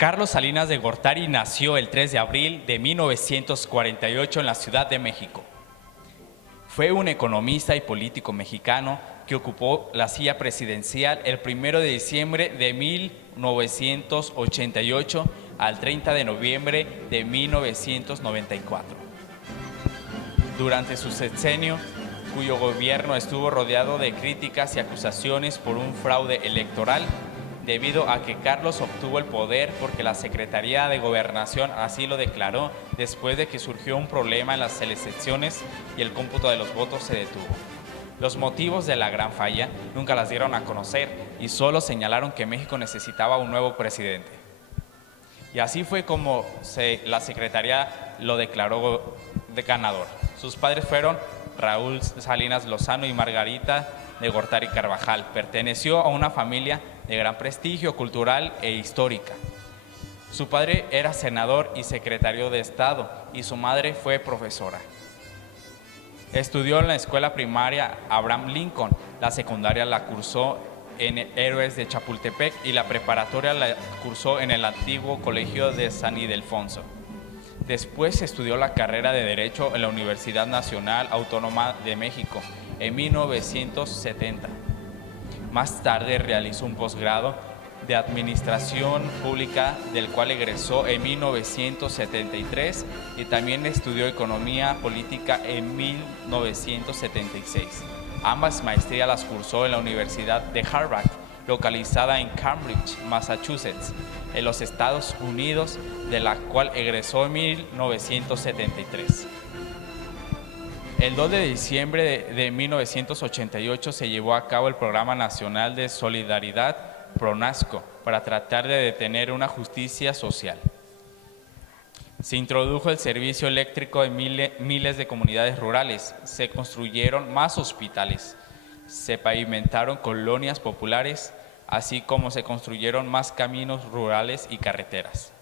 Carlos Salinas de Gortari nació el 3 de abril de 1948 en la Ciudad de México. Fue un economista y político mexicano que ocupó la silla presidencial el 1 de diciembre de 1988 al 30 de noviembre de 1994. Durante su sexenio, cuyo gobierno estuvo rodeado de críticas y acusaciones por un fraude electoral, debido a que Carlos obtuvo el poder porque la Secretaría de Gobernación así lo declaró después de que surgió un problema en las elecciones y el cómputo de los votos se detuvo. Los motivos de la gran falla nunca las dieron a conocer y solo señalaron que México necesitaba un nuevo presidente. Y así fue como la Secretaría lo declaró de ganador. Sus padres fueron Raúl Salinas Lozano y Margarita de Gortari Carvajal. Perteneció a una familia de gran prestigio cultural e histórica. Su padre era senador y secretario de Estado y su madre fue profesora. Estudió en la escuela primaria Abraham Lincoln, la secundaria la cursó en Héroes de Chapultepec y la preparatoria la cursó en el antiguo Colegio de San Ildefonso. Después estudió la carrera de Derecho en la Universidad Nacional Autónoma de México en 1970. Más tarde realizó un posgrado de Administración Pública, del cual egresó en 1973 y también estudió Economía Política en 1976. Ambas maestrías las cursó en la Universidad de Harvard, localizada en Cambridge, Massachusetts, en los Estados Unidos, de la cual egresó en 1973. El 2 de diciembre de 1988 se llevó a cabo el Programa Nacional de Solidaridad PRONASCO para tratar de detener una justicia social. Se introdujo el servicio eléctrico en miles de comunidades rurales, se construyeron más hospitales, se pavimentaron colonias populares, así como se construyeron más caminos rurales y carreteras.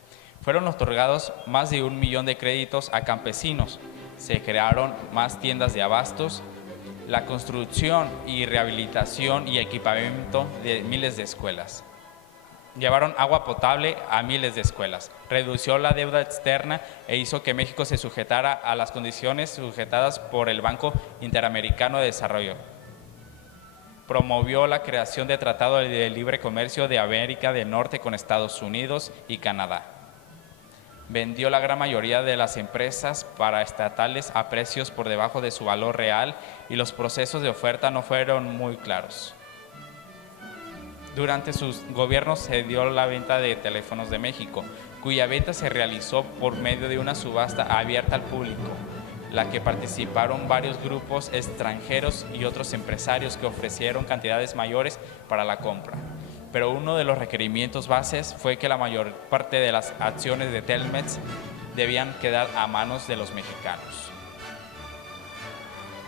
Fueron otorgados más de 1 millón de créditos a campesinos, se crearon más tiendas de abastos, la construcción y rehabilitación y equipamiento de miles de escuelas. Llevaron agua potable a miles de escuelas, redució la deuda externa e hizo que México se sujetara a las condiciones sujetadas por el Banco Interamericano de Desarrollo. Promovió la creación de Tratado de Libre Comercio de América del Norte con Estados Unidos y Canadá. Vendió la gran mayoría de las empresas paraestatales a precios por debajo de su valor real y los procesos de oferta no fueron muy claros. Durante sus gobiernos se dio la venta de Teléfonos de México, cuya venta se realizó por medio de una subasta abierta al público, la que participaron varios grupos extranjeros y otros empresarios que ofrecieron cantidades mayores para la compra. Pero uno de los requerimientos bases fue que la mayor parte de las acciones de Telmex debían quedar a manos de los mexicanos.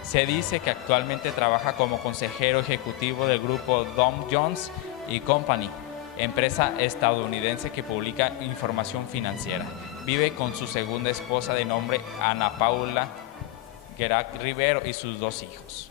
Se dice que actualmente trabaja como consejero ejecutivo del grupo Dow Jones y Company, empresa estadounidense que publica información financiera. Vive con su segunda esposa de nombre Ana Paula Guerac Rivero y sus 2 hijos.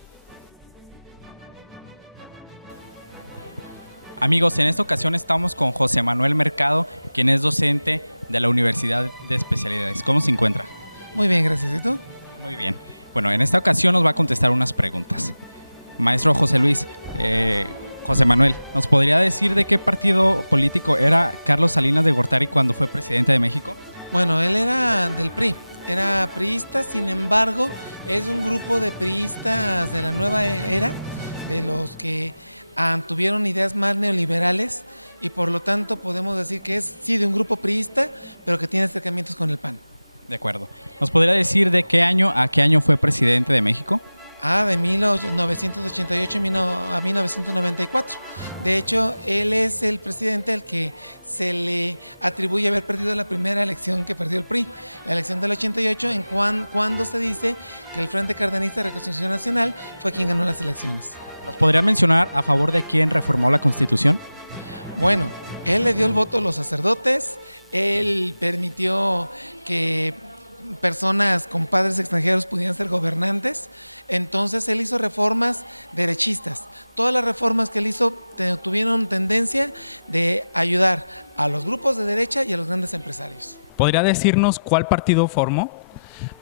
¿Podría decirnos cuál partido formó?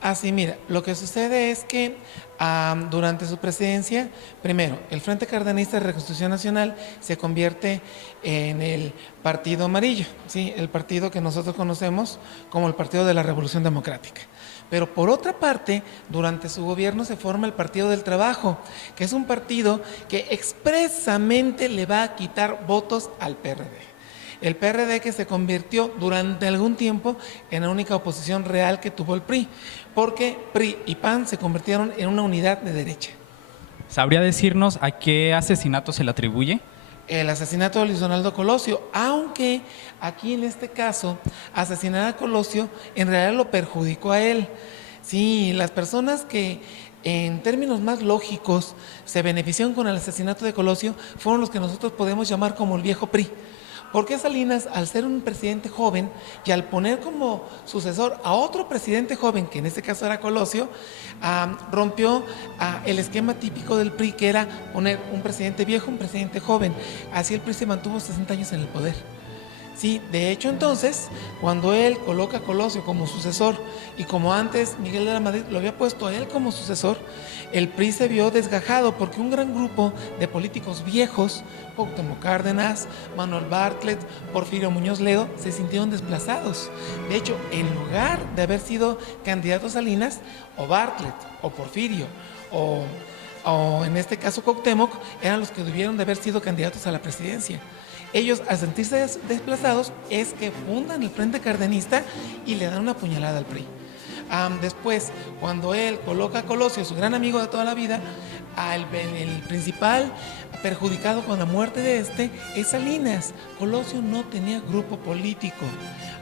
Así, mira, lo que sucede es que durante su presidencia, primero, el Frente Cardenista de Reconstrucción Nacional se convierte en el Partido Amarillo, ¿sí? El partido que nosotros conocemos como el Partido de la Revolución Democrática. Pero por otra parte, durante su gobierno se forma el Partido del Trabajo, que es un partido que expresamente le va a quitar votos al PRD. El PRD que se convirtió durante algún tiempo en la única oposición real que tuvo el PRI, porque PRI y PAN se convirtieron en una unidad de derecha. ¿Sabría decirnos a qué asesinato se le atribuye? El asesinato de Luis Donaldo Colosio, aunque aquí en este caso asesinar a Colosio en realidad lo perjudicó a él. Sí, las personas que en términos más lógicos se beneficiaron con el asesinato de Colosio fueron los que nosotros podemos llamar como el viejo PRI. Porque Salinas, al ser un presidente joven y al poner como sucesor a otro presidente joven, que en este caso era Colosio, rompió el esquema típico del PRI, que era poner un presidente viejo, un presidente joven. Así el PRI se mantuvo 60 años en el poder. Sí, de hecho entonces, cuando él coloca a Colosio como sucesor y como antes Miguel de la Madrid lo había puesto a él como sucesor, el PRI se vio desgajado porque un gran grupo de políticos viejos, Cuauhtémoc Cárdenas, Manuel Bartlett, Porfirio Muñoz Ledo, se sintieron desplazados. De hecho, en lugar de haber sido candidatos Salinas, o Bartlett, o Porfirio, o en este caso Cuauhtémoc, eran los que debieron de haber sido candidatos a la presidencia. Ellos, al sentirse desplazados, es que fundan el Frente Cardenista y le dan una puñalada al PRI. Después, cuando él coloca a Colosio, su gran amigo de toda la vida, el principal perjudicado con la muerte de este es Salinas. Colosio no tenía grupo político.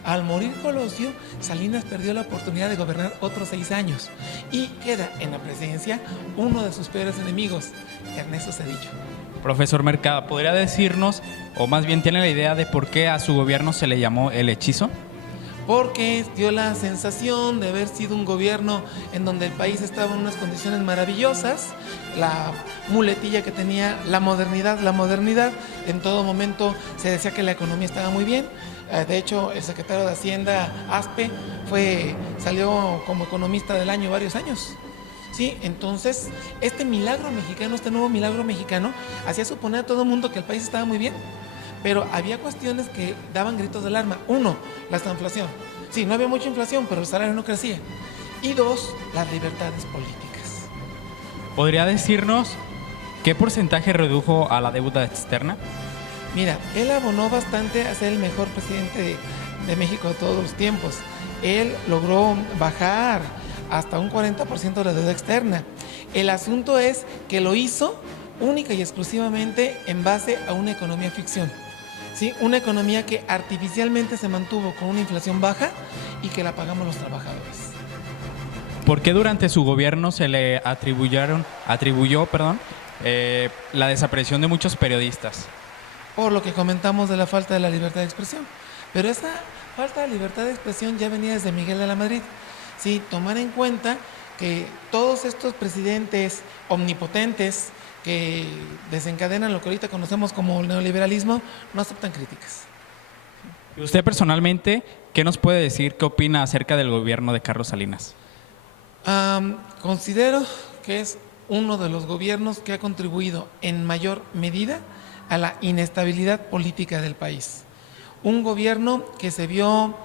Al morir Colosio, Salinas perdió la oportunidad de gobernar otros 6 años y queda en la presidencia uno de sus peores enemigos, Ernesto Zedillo. Profesor Mercado, ¿podría decirnos, o más bien tiene la idea de por qué a su gobierno se le llamó el hechizo? Porque dio la sensación de haber sido un gobierno en donde el país estaba en unas condiciones maravillosas, la muletilla que tenía la modernidad, en todo momento se decía que la economía estaba muy bien. De hecho, el secretario de Hacienda, Aspe, salió como economista del año varios años. Sí, entonces este milagro mexicano, este nuevo milagro mexicano, hacía suponer a todo el mundo que el país estaba muy bien. Pero había cuestiones que daban gritos de alarma. Uno, la estanflación. Sí, no había mucha inflación, pero el salario no crecía. Y dos, las libertades políticas. ¿Podría decirnos qué porcentaje redujo a la deuda externa? Mira, él abonó bastante a ser el mejor presidente de México de todos los tiempos. Él logró bajar hasta un 40% de la deuda externa. El asunto es que lo hizo única y exclusivamente en base a una economía ficción. ¿Sí? Una economía que artificialmente se mantuvo con una inflación baja y que la pagamos los trabajadores. ¿Por qué durante su gobierno se le atribuyó la desaparición de muchos periodistas? Por lo que comentamos de la falta de la libertad de expresión. Pero esa falta de libertad de expresión ya venía desde Miguel de la Madrid. Sí, tomar en cuenta que todos estos presidentes omnipotentes que desencadenan lo que ahorita conocemos como el neoliberalismo, no aceptan críticas. ¿Y usted personalmente qué nos puede decir, qué opina acerca del gobierno de Carlos Salinas? Considero que es uno de los gobiernos que ha contribuido en mayor medida a la inestabilidad política del país. Un gobierno que se vio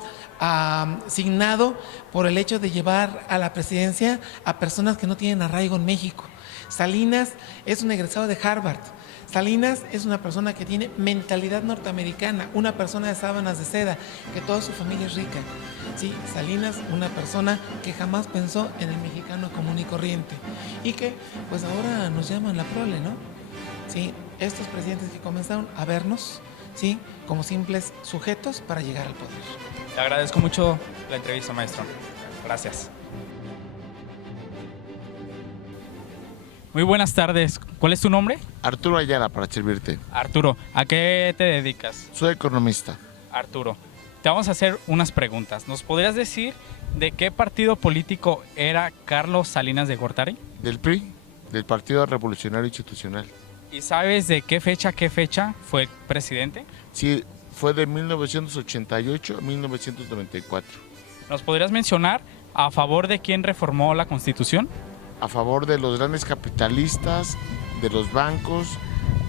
signado por el hecho de llevar a la presidencia a personas que no tienen arraigo en México. Salinas es un egresado de Harvard. Salinas es una persona que tiene mentalidad norteamericana, una persona de sábanas de seda, que toda su familia es rica. Sí, Salinas, una persona que jamás pensó en el mexicano común y corriente y que pues ahora nos llaman la prole, ¿no? Sí, estos presidentes que comenzaron a vernos, sí, como simples sujetos para llegar al poder. Le agradezco mucho la entrevista, maestro. Gracias. Muy buenas tardes. ¿Cuál es tu nombre? Arturo Ayala, para servirte. Arturo, ¿a qué te dedicas? Soy economista. Arturo, te vamos a hacer unas preguntas. ¿Nos podrías decir de qué partido político era Carlos Salinas de Gortari? Del PRI, del Partido Revolucionario Institucional. ¿Y sabes de qué fecha fue presidente? Sí, fue de 1988 a 1994. ¿Nos podrías mencionar a favor de quién reformó la Constitución? A favor de los grandes capitalistas, de los bancos,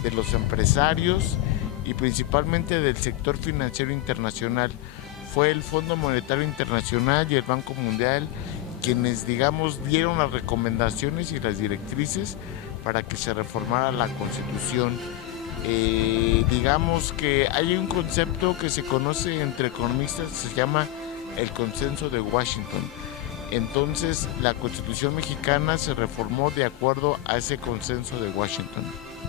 de los empresarios y principalmente del sector financiero internacional. Fue el Fondo Monetario Internacional y el Banco Mundial quienes, digamos, dieron las recomendaciones y las directrices para que se reformara la Constitución. Digamos que hay un concepto que se conoce entre economistas, se llama el consenso de Washington. Entonces, la Constitución mexicana se reformó de acuerdo a ese consenso de Washington.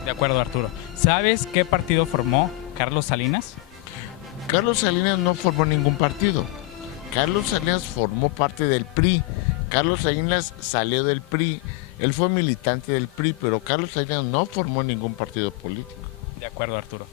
De acuerdo, Arturo. ¿Sabes qué partido formó Carlos Salinas? Carlos Salinas no formó ningún partido. Carlos Salinas formó parte del PRI. Carlos Salinas salió del PRI. Él fue militante del PRI, pero Carlos Salinas no formó ningún partido político. De acuerdo, Arturo.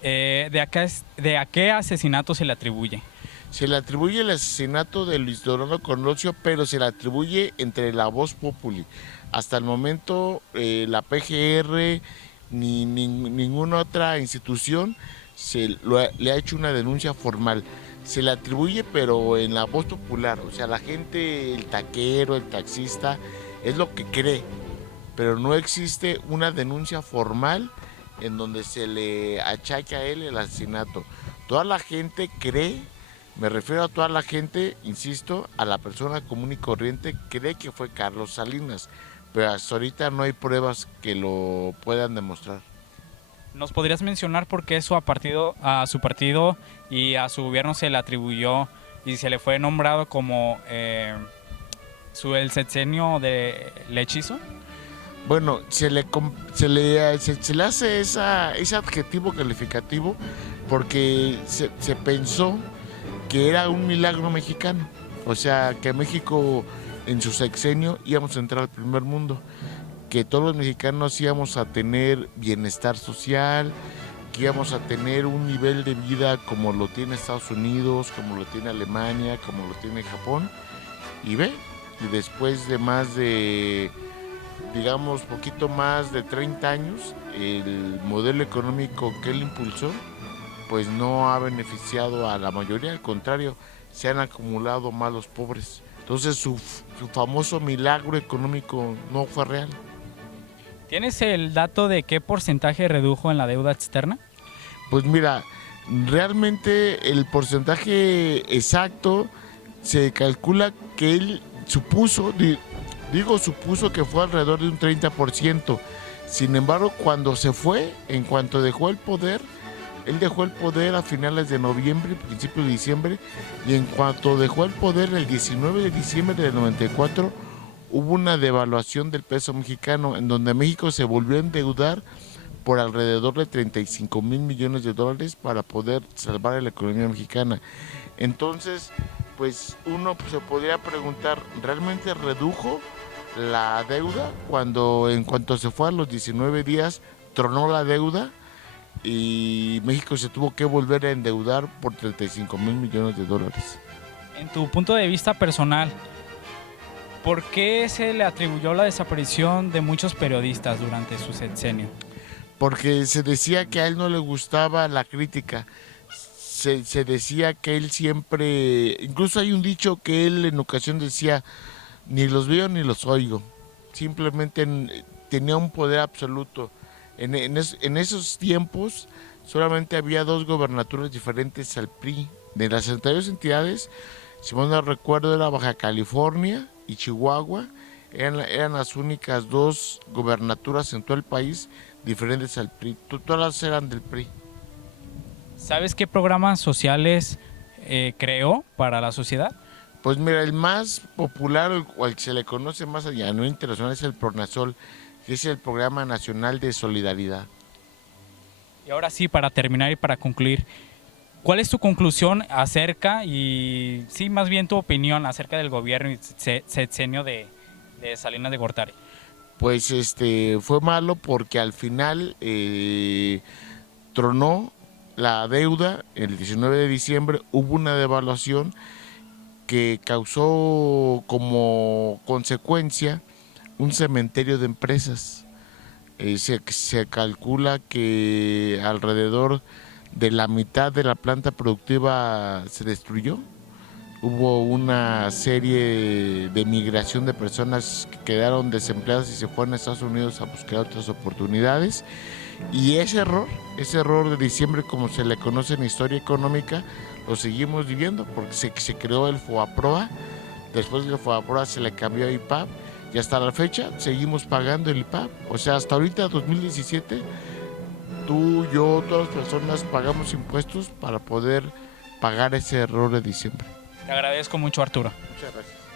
¿De a qué asesinato se le atribuye? Se le atribuye el asesinato de Luis Donaldo Colosio, pero se le atribuye entre la Voz Populi. Hasta el momento la PGR ni ninguna otra institución le ha hecho una denuncia formal. Se le atribuye, pero en la voz popular, o sea, la gente, el taquero, el taxista, es lo que cree, pero no existe una denuncia formal en donde se le achaque a él el asesinato. Toda la gente cree, me refiero a toda la gente, insisto, a la persona común y corriente, cree que fue Carlos Salinas, pero hasta ahorita no hay pruebas que lo puedan demostrar. ¿Nos podrías mencionar por qué a su partido y a su gobierno se le atribuyó y se le fue nombrado como el sexenio de Lechizo? Bueno, se le hace ese adjetivo calificativo porque se pensó que era un milagro mexicano, o sea, que México en su sexenio íbamos a entrar al primer mundo, que todos los mexicanos íbamos a tener bienestar social, que íbamos a tener un nivel de vida como lo tiene Estados Unidos, como lo tiene Alemania, como lo tiene Japón, y después de más de, digamos, poquito más de 30 años, el modelo económico que él impulsó, pues no ha beneficiado a la mayoría, al contrario, se han acumulado más los pobres. Entonces su famoso milagro económico no fue real. ¿Tienes el dato de qué porcentaje redujo en la deuda externa? Pues mira, realmente el porcentaje exacto se calcula que él supuso que fue alrededor de un 30%. Sin embargo, cuando se fue, en cuanto dejó el poder, él dejó el poder a finales de noviembre, principios de diciembre, y en cuanto dejó el poder el 19 de diciembre del 94, hubo una devaluación del peso mexicano, en donde México se volvió a endeudar por alrededor de 35 mil millones de dólares para poder salvar a la economía mexicana. Entonces, pues uno se podría preguntar, ¿realmente redujo la deuda cuando en cuanto se fue a los 19 días tronó la deuda y México se tuvo que volver a endeudar por 35 mil millones de dólares? En tu punto de vista personal, ¿por qué se le atribuyó la desaparición de muchos periodistas durante su sexenio? Porque se decía que a él no le gustaba la crítica. Se decía que él siempre, incluso hay un dicho que él en ocasión decía, ni los veo ni los oigo. Simplemente tenía un poder absoluto. En esos tiempos solamente había 2 gobernaturas diferentes al PRI. De las anteriores entidades, si mal no recuerdo, era Baja California y Chihuahua, eran las únicas 2 gobernaturas en todo el país diferentes al PRI. Todas eran del PRI. ¿Sabes qué programas sociales creó para la sociedad? Pues mira, el más popular o al que se le conoce más allá, no internacional, es el PRONASOL, que es el Programa Nacional de Solidaridad. Y ahora sí, para terminar y para concluir, ¿cuál es tu conclusión acerca y, sí, más bien tu opinión acerca del gobierno y sexenio de Salinas de Gortari? Pues fue malo porque al final tronó la deuda. El 19 de diciembre hubo una devaluación que causó como consecuencia un cementerio de empresas. Se calcula que alrededor de la mitad de la planta productiva se destruyó. hubo una serie de migración de personas que quedaron desempleadas y se fueron a Estados Unidos a buscar otras oportunidades. Y ese error de diciembre, como se le conoce en historia económica, lo seguimos viviendo porque se creó el FOBAPROA. Después del FOBAPROA se le cambió a IPAB y hasta la fecha seguimos pagando el IPAB. O sea, hasta ahorita, 2017, tú, yo, todas las personas pagamos impuestos para poder pagar ese error de diciembre. Te agradezco mucho, Arturo. Muchas gracias.